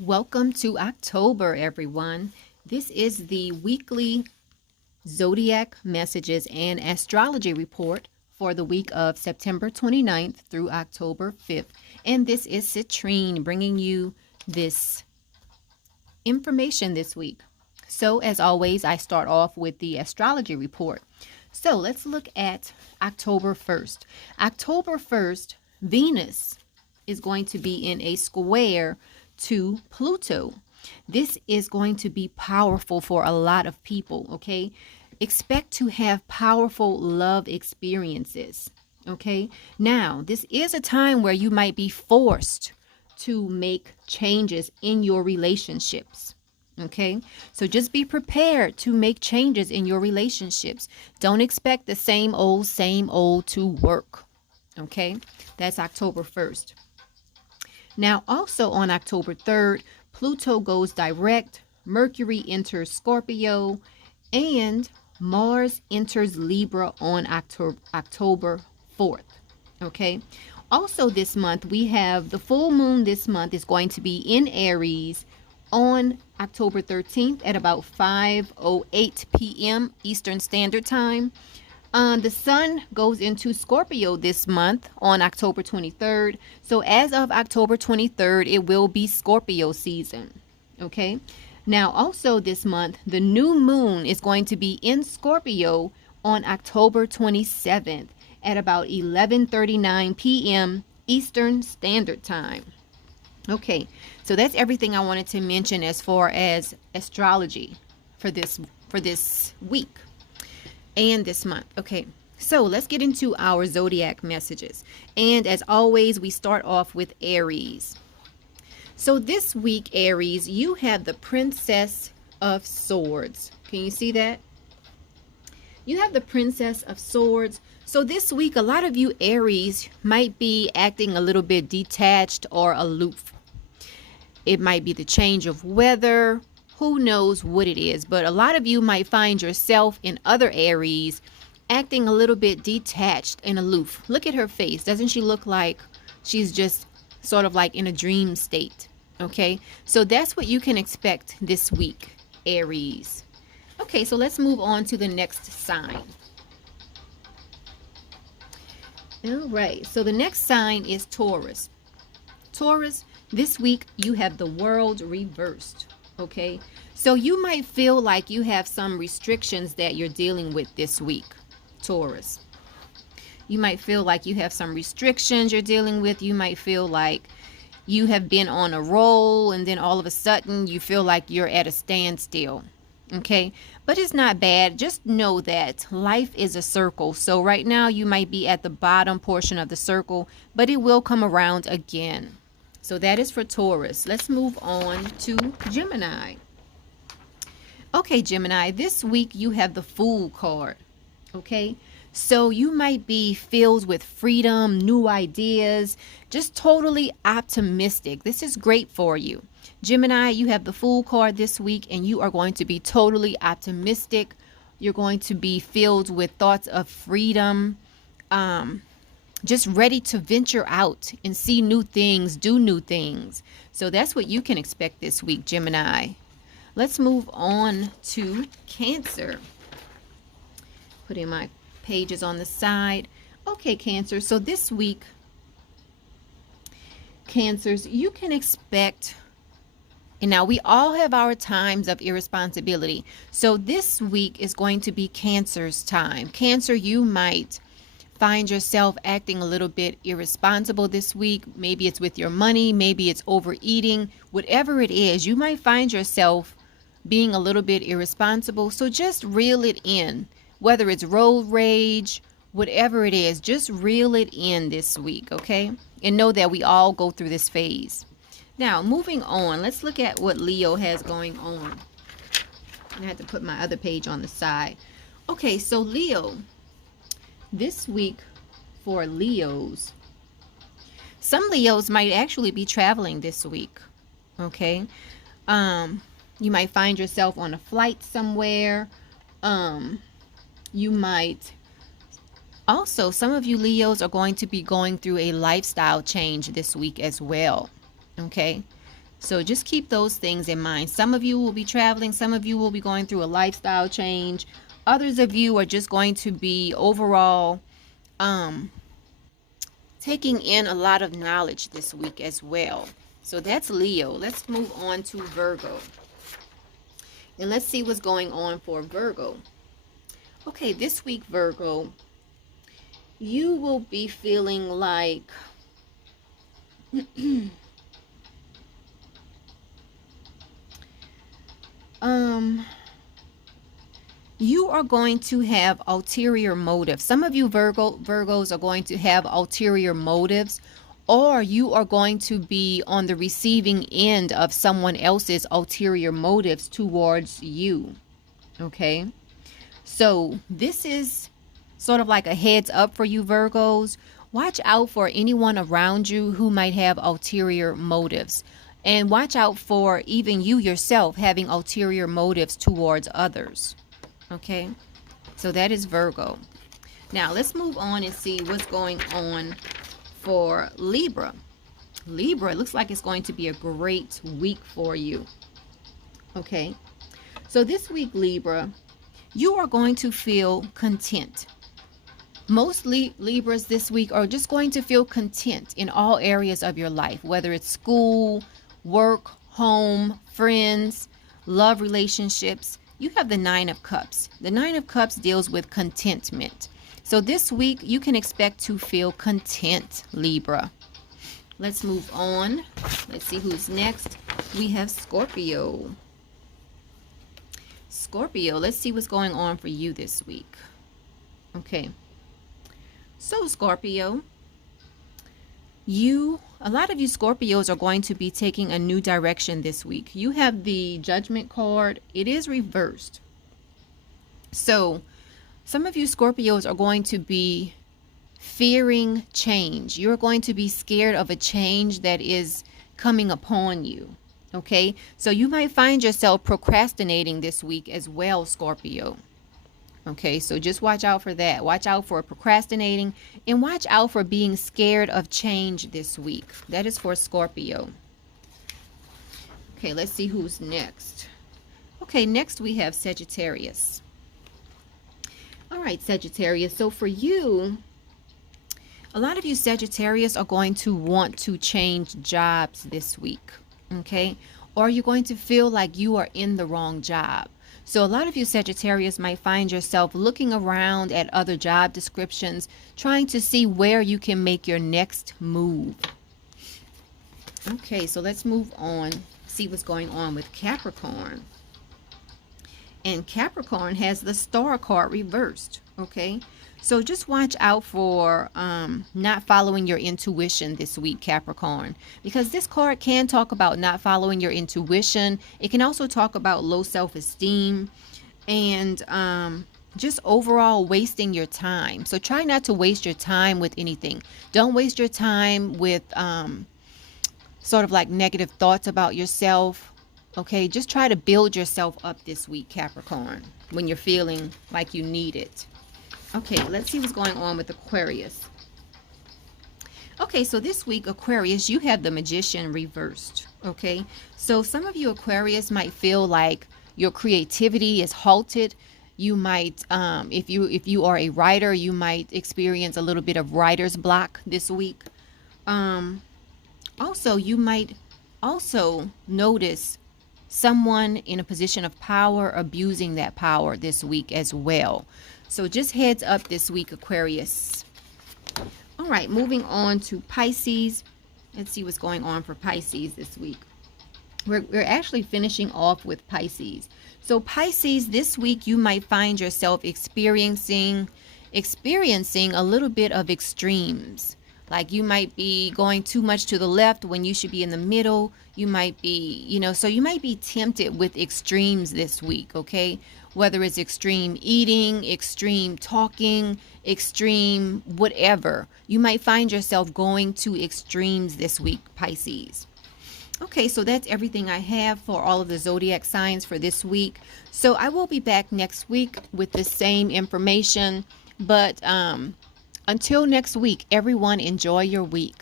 Welcome to October, everyone. This is the weekly Zodiac messages and astrology report for the week of September 29th through October 5th. And this is Citrine bringing you this information this week. So, as always, I start off with the astrology report. So, let's look at October 1st. October 1st, Venus is going to be in a square to Pluto. This is going to be powerful for a lot of people, okay? Expect to have powerful love experiences, okay? Now, this is a time where you might be forced to make changes in your relationships, okay? So just be prepared to make changes in your relationships. Don't expect the same old to work, okay? That's October 1st. Now, also on October 3rd, Pluto goes direct, Mercury enters Scorpio, and Mars enters Libra on October 4th. Okay. Also this month, we have the full moon this month is going to be in Aries on October 13th at about 5:08 p.m. Eastern Standard Time. The sun goes into Scorpio this month on October 23rd. So as of October 23rd, it will be Scorpio season. Okay. Now, also this month, the new moon is going to be in Scorpio on October 27th at about 11:39 p.m. Eastern Standard Time. Okay. So that's everything I wanted to mention as far as astrology for this week and this month. Okay, so let's get into our zodiac messages. And as always, we start off with Aries. So this week, Aries, you have the Princess of Swords. Can you see that? You have the Princess of Swords. So this week, a lot of you Aries might be acting a little bit detached or aloof. It might be the change of weather. Who knows what it is, but a lot of you might find yourself in other Aries acting a little bit detached and aloof. Look at her face. Doesn't she look like she's just sort of like in a dream state? Okay, so that's what you can expect this week, Aries. Okay, so let's move on to the next sign. All right, so the next sign is Taurus. Taurus, this week you have the world reversed. Okay, so you might feel like you have some restrictions that you're dealing with this week, Taurus. You might feel like you have some restrictions you're dealing with. You might feel like you have been on a roll and then all of a sudden you feel like you're at a standstill. Okay, but it's not bad. Just know that life is a circle. So right now you might be at the bottom portion of the circle, but it will come around again. So that is for Taurus. Let's move on to Gemini. Okay, Gemini, this week you have the Fool card. Okay, so you might be filled with freedom, new ideas, just totally optimistic. This is great for you. Gemini, you have the Fool card this week and you are going to be totally optimistic. You're going to be filled with thoughts of freedom. Just ready to venture out and see new things, do new things. So that's what you can expect this week, Gemini. Let's move on to Cancer. Putting my pages on the side. Okay, Cancer. So this week, Cancers, you can expect, and now we all have our times of irresponsibility. So this week is going to be Cancer's time. Cancer, you might find yourself acting a little bit irresponsible this week. Maybe it's with your money, maybe it's overeating, whatever it is, you might find yourself being a little bit irresponsible. So just reel it in, whether it's road rage, whatever it is, just reel it in this week, okay? And know that we all go through this phase. Now, moving on, let's look at what Leo has going on. I had to put my other page on the side. Okay, so Leo, this week for Leos, some Leos might actually be traveling this week. Okay, you might find yourself on a flight somewhere. You might Also, some of you Leos are going to be going through a lifestyle change this week as well. Okay. So just keep those things in mind. Some of you will be traveling. Some of you will be going through a lifestyle change. Others of you are just going to be overall taking in a lot of knowledge this week as well. So that's Leo. Let's move on to Virgo. And let's see what's going on for Virgo. Okay, this week, Virgo, you will be feeling like you are going to have ulterior motives. Some of you Virgos are going to have ulterior motives, or you are going to be on the receiving end of someone else's ulterior motives towards you. Okay? So this is sort of like a heads up for you Virgos. Watch out for anyone around you who might have ulterior motives. And watch out for even you yourself having ulterior motives towards others. Okay, so that is Virgo. Now let's move on and see what's going on for Libra. Libra, it looks like it's going to be a great week for you. Okay, so this week, Libra, you are going to feel content. Most Libras this week are just going to feel content in all areas of your life, whether it's school, work, home, friends, love relationships. You have the Nine of Cups. The Nine of Cups deals with contentment. So this week, you can expect to feel content, Libra. Let's move on. Let's see who's next. We have Scorpio. Scorpio, let's see what's going on for you this week. Okay. So, Scorpio, a lot of you Scorpios are going to be taking a new direction this week. You have the Judgment card. It is reversed. So some of you Scorpios are going to be fearing change. You're going to be scared of a change that is coming upon you. Okay, so you might find yourself procrastinating this week as well, Scorpio. Okay, so just watch out for that. Watch out for procrastinating and watch out for being scared of change this week. That is for Scorpio. Okay, let's see who's next. Okay, next we have Sagittarius. All right, Sagittarius. So for you, a lot of you Sagittarius are going to want to change jobs this week. Okay, or you're going to feel like you are in the wrong job. So a lot of you Sagittarius might find yourself looking around at other job descriptions, trying to see where you can make your next move. Okay, so let's move on, see what's going on with Capricorn. And Capricorn has the Star card reversed. Okay, so just watch out for not following your intuition this week, Capricorn, because this card can talk about not following your intuition. It can also talk about low self-esteem and just overall wasting your time. So try not to waste your time with anything. Don't waste your time with sort of like negative thoughts about yourself. Okay, just try to build yourself up this week, Capricorn, when you're feeling like you need it. Okay, let's see what's going on with Aquarius. Okay, so this week, Aquarius, you have the Magician reversed. Okay, so some of you Aquarius might feel like your creativity is halted. You might, if you are a writer, you might experience a little bit of writer's block this week. Also, you might also notice someone in a position of power abusing that power this week as well. So just heads up this week, Aquarius. All right, moving on to Pisces. Let's see what's going on for Pisces this week. We're actually finishing off with Pisces. So Pisces, this week you might find yourself experiencing a little bit of extremes. Like you might be going too much to the left when you should be in the middle. You might be, so you might be tempted with extremes this week, okay? Whether it's extreme eating, extreme talking, extreme whatever. You might find yourself going to extremes this week, Pisces. Okay, so that's everything I have for all of the zodiac signs for this week. So I will be back next week with the same information. But until next week, everyone enjoy your week.